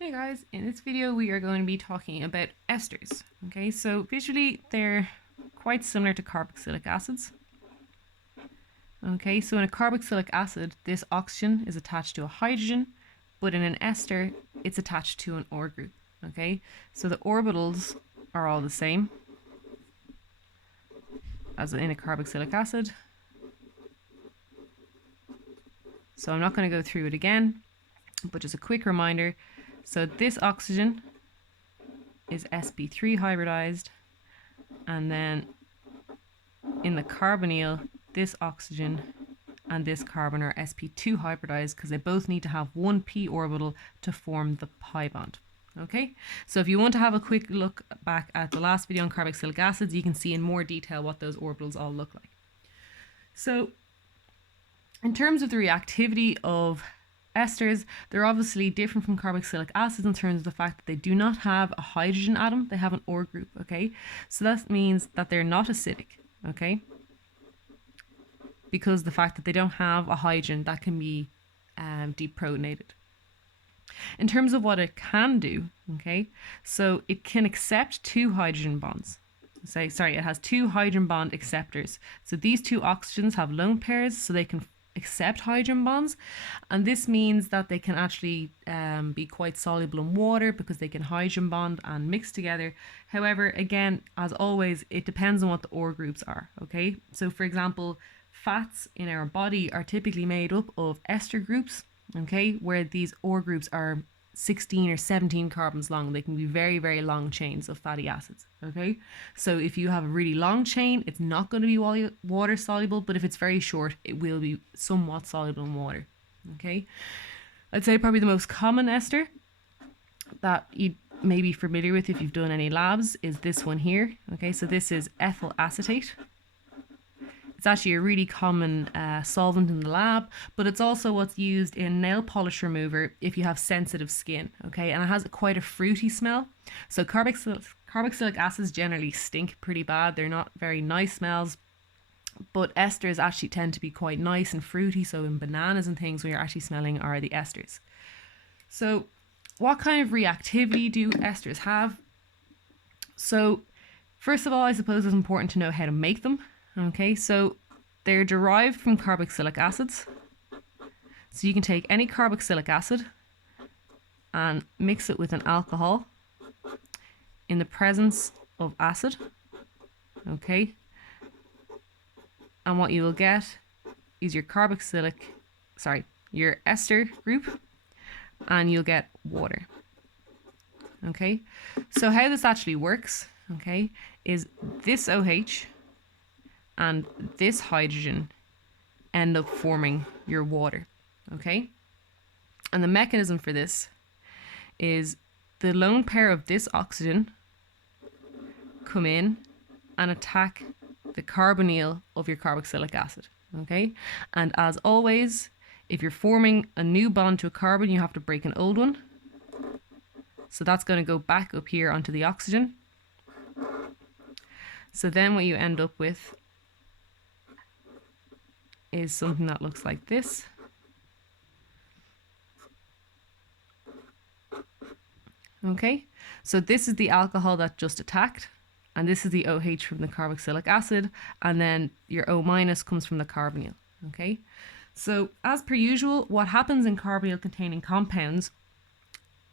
Hey guys, in this video we are going to be talking about esters. Okay, so visually they're quite similar to carboxylic acids. Okay, so in a carboxylic acid, this oxygen is attached to a hydrogen, but in an ester, it's attached to an OR group. Okay, so the orbitals are all the same as in a carboxylic acid. So I'm not going to go through it again, but just a quick reminder. So this oxygen is sp3 hybridized, and then in the carbonyl, this oxygen and this carbon are sp2 hybridized because they both need to have one p orbital to form the pi bond. Okay, so if you want to have a quick look back at the last video on carboxylic acids, you can see in more detail what those orbitals all look like. So in terms of the reactivity of esters, they're obviously different from carboxylic acids in terms of the fact that they do not have a hydrogen atom, they have an OR group, okay? So that means that they're not acidic, okay? Because the fact that they don't have a hydrogen that can be deprotonated. In terms of what it can do, okay, so it can accept two hydrogen bonds. It has two hydrogen bond acceptors. So these two oxygens have lone pairs, so they can accept hydrogen bonds, and this means that they can actually be quite soluble in water because they can hydrogen bond and mix together. However, again, as always, it depends on what the OR groups are, okay? So for example, fats in our body are typically made up of ester groups, okay, where these OR groups are 16 or 17 carbons long. They can be very, very long chains of fatty acids, okay? So if you have a really long chain, it's not going to be water soluble, but if it's very short, it will be somewhat soluble in water, okay? I'd say probably the most common ester that you may be familiar with if you've done any labs is this one here, okay? So this is ethyl acetate. It's actually a really common solvent in the lab, but it's also what's used in nail polish remover if you have sensitive skin, okay? And it has quite a fruity smell. So carboxylic acids generally stink pretty bad. They're not very nice smells, but esters actually tend to be quite nice and fruity. So in bananas and things, what you're actually smelling are the esters. So what kind of reactivity do esters have? So first of all, I suppose it's important to know how to make them. Okay, so they're derived from carboxylic acids. So you can take any carboxylic acid and mix it with an alcohol in the presence of acid. Okay, and what you will get is your your ester group, and you'll get water. Okay, so how this actually works, okay, is this OH and this hydrogen end up forming your water, okay? And the mechanism for this is the lone pair of this oxygen come in and attack the carbonyl of your carboxylic acid, okay? And as always, if you're forming a new bond to a carbon, you have to break an old one. So that's going to go back up here onto the oxygen. So then what you end up with is something that looks like this. Okay, so this is the alcohol that just attacked, and this is the OH from the carboxylic acid, and then your O- comes from the carbonyl. Okay, so as per usual, what happens in carbonyl containing compounds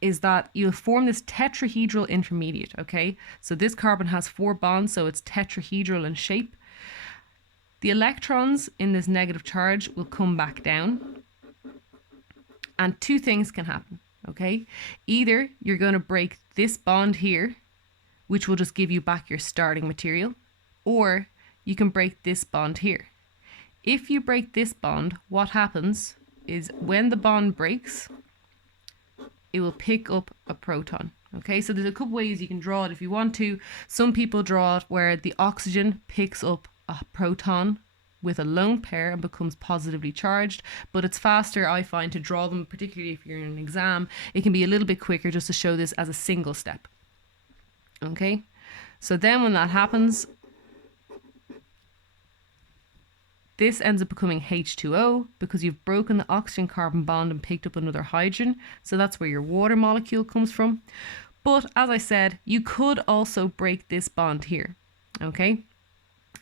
is that you'll form this tetrahedral intermediate. Okay, so this carbon has 4 bonds, so it's tetrahedral in shape. The electrons in this negative charge will come back down, and two things can happen, okay? Either you're going to break this bond here, which will just give you back your starting material, or you can break this bond here. If you break this bond, what happens is when the bond breaks, it will pick up a proton. Okay, so there's a couple ways you can draw it if you want to. Some people draw it where the oxygen picks up a proton with a lone pair and becomes positively charged, but it's faster, I find, to draw them, particularly if you're in an exam. It can be a little bit quicker just to show this as a single step. Okay, so then when that happens, This ends up becoming H2O because you've broken the oxygen carbon bond and picked up another hydrogen. So that's where your water molecule comes from. But as I said, you could also break this bond here, okay?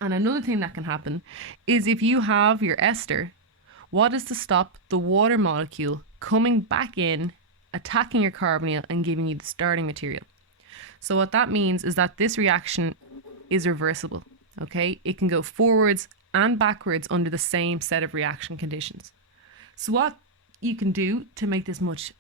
And another thing that can happen is if you have your ester, what is to stop the water molecule coming back in, attacking your carbonyl and giving you the starting material? So what that means is that this reaction is reversible, okay? It can go forwards and backwards under the same set of reaction conditions. So what you can do to make this much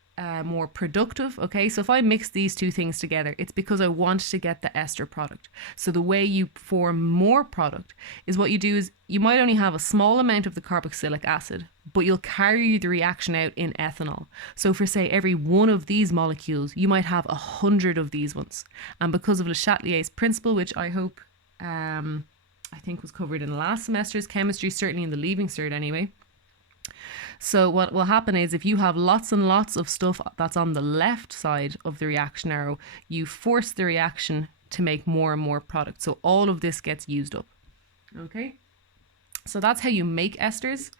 more productive, okay? So if I mix these two things together, it's because I want to get the ester product. So the way you form more product is what you do is you might only have a small amount of the carboxylic acid, but you'll carry the reaction out in ethanol. So for say every one of these molecules, you might have 100 of these ones. And because of Le Chatelier's principle, which I hope I think was covered in the last semester's chemistry, certainly in the Leaving Cert anyway. So what will happen is if you have lots and lots of stuff that's on the left side of the reaction arrow, you force the reaction to make more and more product. So all of this gets used up. Okay? So that's how you make esters.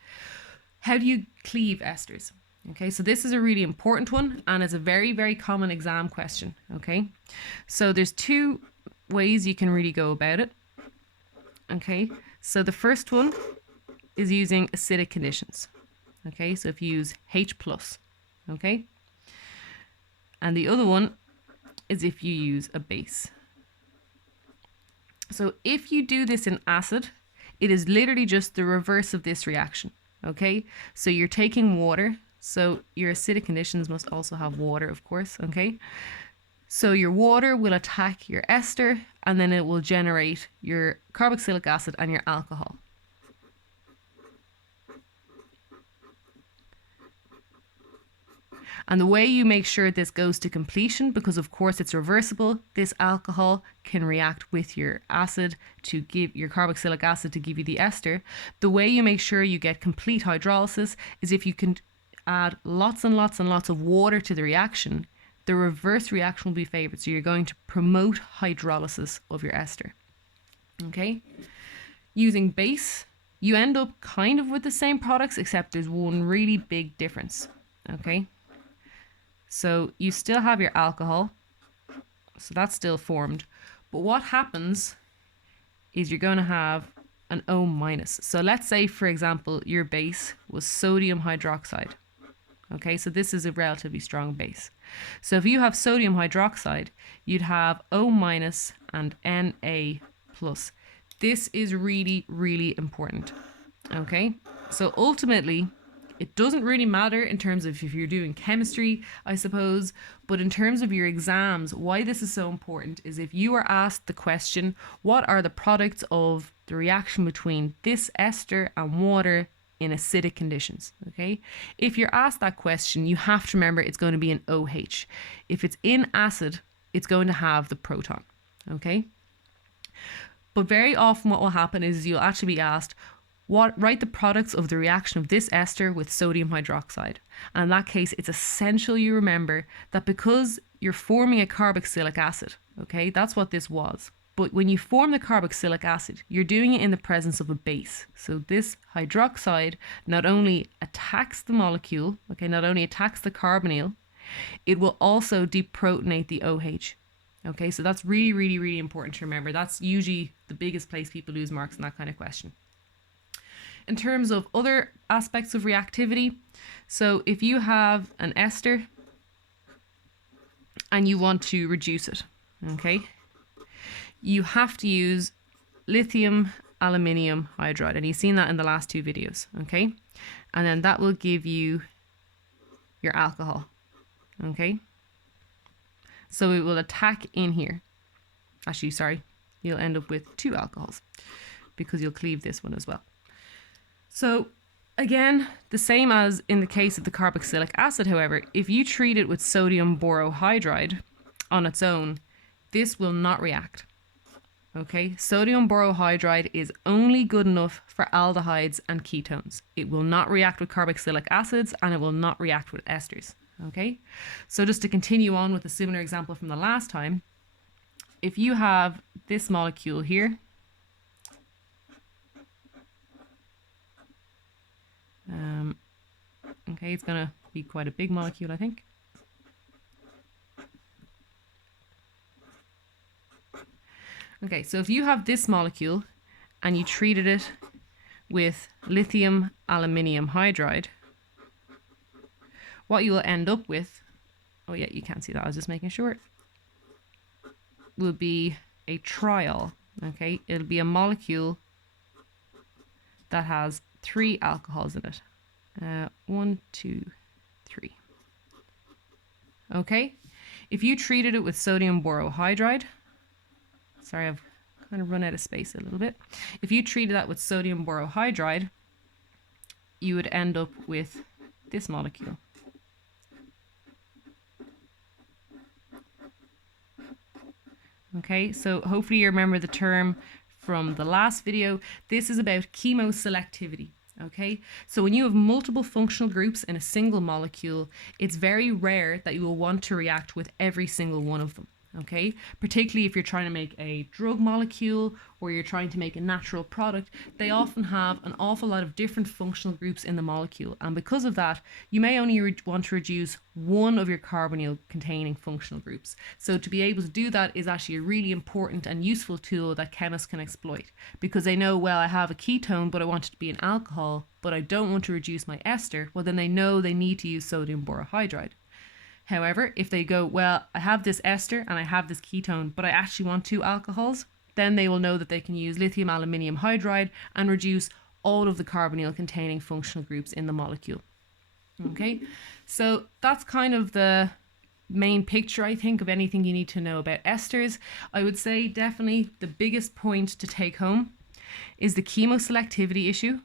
How do you cleave esters? Okay, so this is a really important one and it's a very, very common exam question. Okay, so there's two ways you can really go about it. Okay, so the first one is using acidic conditions. Okay, so if you use H+, okay, and the other one is if you use a base. So if you do this in acid, it is literally just the reverse of this reaction. Okay, so you're taking water, so your acidic conditions must also have water, of course. Okay, so your water will attack your ester and then it will generate your carboxylic acid and your alcohol. And the way you make sure this goes to completion, because of course it's reversible, this alcohol can react with your acid to give your carboxylic acid to give you the ester. The way you make sure you get complete hydrolysis is if you can add lots and lots and lots of water to the reaction, the reverse reaction will be favored. So you're going to promote hydrolysis of your ester. Okay? Using base, you end up kind of with the same products, except there's one really big difference. Okay? So you still have your alcohol, so that's still formed. But what happens is you're going to have an O-. So let's say, for example, your base was sodium hydroxide. Okay, so this is a relatively strong base. So if you have sodium hydroxide, you'd have O- and Na+. This is really, really important. Okay, so ultimately, it doesn't really matter in terms of if you're doing chemistry, I suppose, but in terms of your exams, why this is so important is if you are asked the question, what are the products of the reaction between this ester and water in acidic conditions? Okay, if you're asked that question, you have to remember it's going to be an OH. If it's in acid, it's going to have the proton. Okay, but very often what will happen is you'll actually be asked, write the products of the reaction of this ester with sodium hydroxide. And in that case, it's essential you remember that because you're forming a carboxylic acid, okay, that's what this was. But when you form the carboxylic acid, you're doing it in the presence of a base. So this hydroxide not only attacks the molecule, okay, not only attacks the carbonyl, it will also deprotonate the OH. Okay, so that's really, really, really important to remember. That's usually the biggest place people lose marks in that kind of question. In terms of other aspects of reactivity, so if you have an ester and you want to reduce it, okay, you have to use lithium aluminium hydride, and you've seen that in the last two videos, okay, and then that will give you your alcohol, okay, so it will attack in here. Actually, sorry, you'll end up with two alcohols because you'll cleave this one as well. So again, the same as in the case of the carboxylic acid, however, if you treat it with sodium borohydride on its own, this will not react. Okay, sodium borohydride is only good enough for aldehydes and ketones. It will not react with carboxylic acids and it will not react with esters. Okay, so just to continue on with a similar example from the last time, if you have this molecule here, Okay, it's going to be quite a big molecule, I think. Okay, so if you have this molecule and you treated it with lithium aluminium hydride, what you will end up with, oh yeah, you can't see that, I was just making sure, will be a triol. Okay, it'll be a molecule that has 3 alcohols in it. 1, 2, 3. Okay, if you treated it with sodium borohydride, sorry, I've kind of run out of space a little bit. If you treated that with sodium borohydride, you would end up with this molecule. Okay, so hopefully you remember the term from the last video. This is about chemo selectivity. Okay, so when you have multiple functional groups in a single molecule, it's very rare that you will want to react with every single one of them. Okay, particularly if you're trying to make a drug molecule or you're trying to make a natural product, they often have an awful lot of different functional groups in the molecule, and because of that you may only want to reduce one of your carbonyl containing functional groups. So to be able to do that is actually a really important and useful tool that chemists can exploit, because they know, well, I have a ketone but I want it to be an alcohol, but I don't want to reduce my ester. Well, then they know they need to use sodium borohydride. However, if they go, well, I have this ester and I have this ketone, but I actually want 2 alcohols, then they will know that they can use lithium aluminium hydride and reduce all of the carbonyl containing functional groups in the molecule. Okay, so that's kind of the main picture, I think, of anything you need to know about esters. I would say definitely the biggest point to take home is the chemo selectivity issue.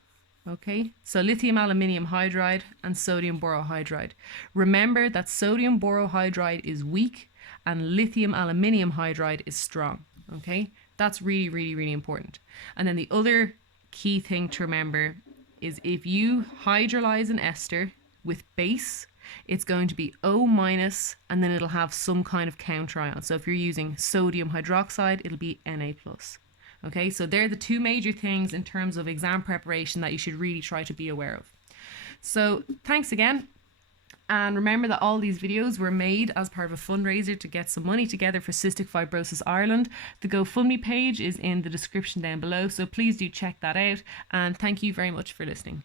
Okay, so lithium aluminium hydride and sodium borohydride. Remember that sodium borohydride is weak and lithium aluminium hydride is strong. Okay, that's really, really, really important. And then the other key thing to remember is if you hydrolyze an ester with base, it's going to be O- and then it'll have some kind of counter ion. So if you're using sodium hydroxide, it'll be Na+. Okay, so they're the 2 major things in terms of exam preparation that you should really try to be aware of. So thanks again. And remember that all these videos were made as part of a fundraiser to get some money together for Cystic Fibrosis Ireland. The GoFundMe page is in the description down below, so please do check that out. And thank you very much for listening.